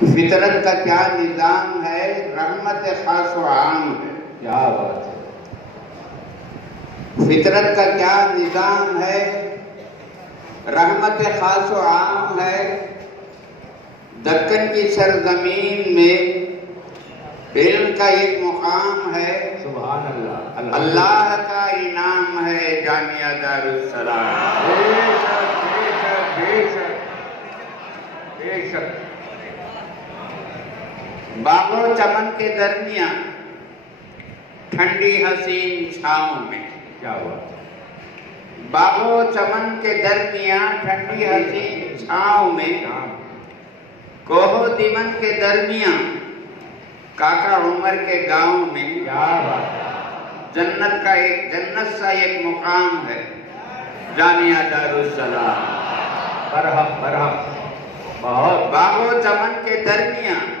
فطرت کا کیا نظام ہے، رحمت خاص و عام ہے. کیا بات ہے. فطرت کا کیا نظام ہے، رحمت خاص و عام ہے. دکن کی سرزمین میں علم کا ایک مقام ہے. سبحان اللہ. اللہ کا انعام ہے جامعہ دارالسلام. بے شک. باغ و چمن کے درمیان ٹھنڈی حسین چھاؤں میں. کیا بات ہے. باغ و چمن کے درمیان ٹھنڈی حسین چھاؤں میں، کوہ دیمن کے درمیان کاکا عمر کے گاؤں میں، کیا بات ہے. جنت سا ایک مقام ہے جامعہ دارالسلام. برحق بہت. باغ و چمن کے درمیان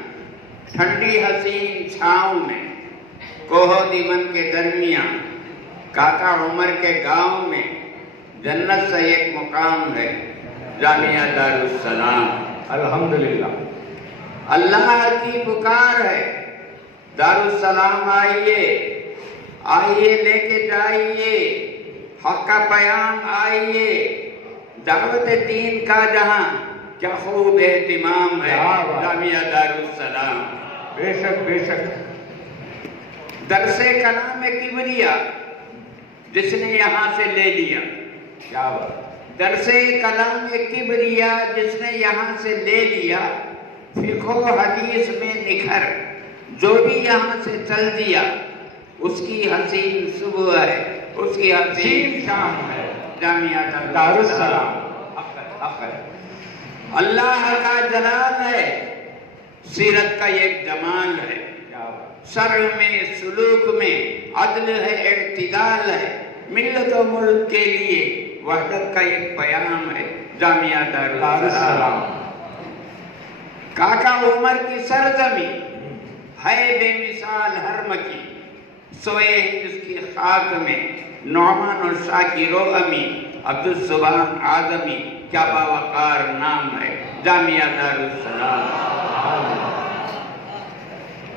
ٹھنڈی حسین چھاؤں میں، کوہ دیمن کے درمیان کاکا عمر کے گاؤں میں، جنت سے ایک مقام ہے جامعہ دارالسلام. الحمدللہ. اللہ کی پکار ہے، دارالسلام آئیے، آئیے لے کے جائیے حق کا پیام. آئیے دعوت دین کا جہاں کیا خوب اہتمام ہے جامعہ دارالسلام. بے شک. درس کلام کبریا جس نے یہاں سے لے لیا. کیا بات. درس کلام کبریا جس نے یہاں سے لے لیا، فقہ و حدیث میں نکھر جو بھی یہاں سے چل دیا، اس کی حسین صبح ہے، اس کی حسین شام ہے جامعہ دارالسلام. اللہ کا جلال ہے، سیرت کا ایک جمال ہے. شرع میں، سلوک میں عدل ہے، اعتدال ہے. ملت و ملک کے لیے وحدت کا ایک پیام ہے جامعہ دارالسلام. کاکا عمر کی سرزمین ہے بے مثال حرم کی، سوئے اس کی خاک میں نعمان و شاکر و امی، عبدالسبحان آدمی. کیا باوقار نام ہے جامعہ دارالسلام.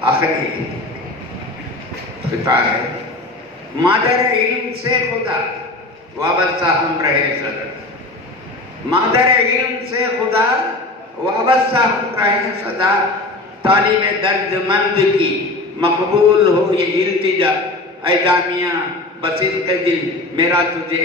آخری خطاب ہے، مادر علم سے خدا وابستہ ہم رہے صدر. مادر علم سے خدا وابستہ ہم رہے صدا. طالب درد مند کی مقبول ہو یہ التجا، اے جامعہ بصدق دل میرا تجھے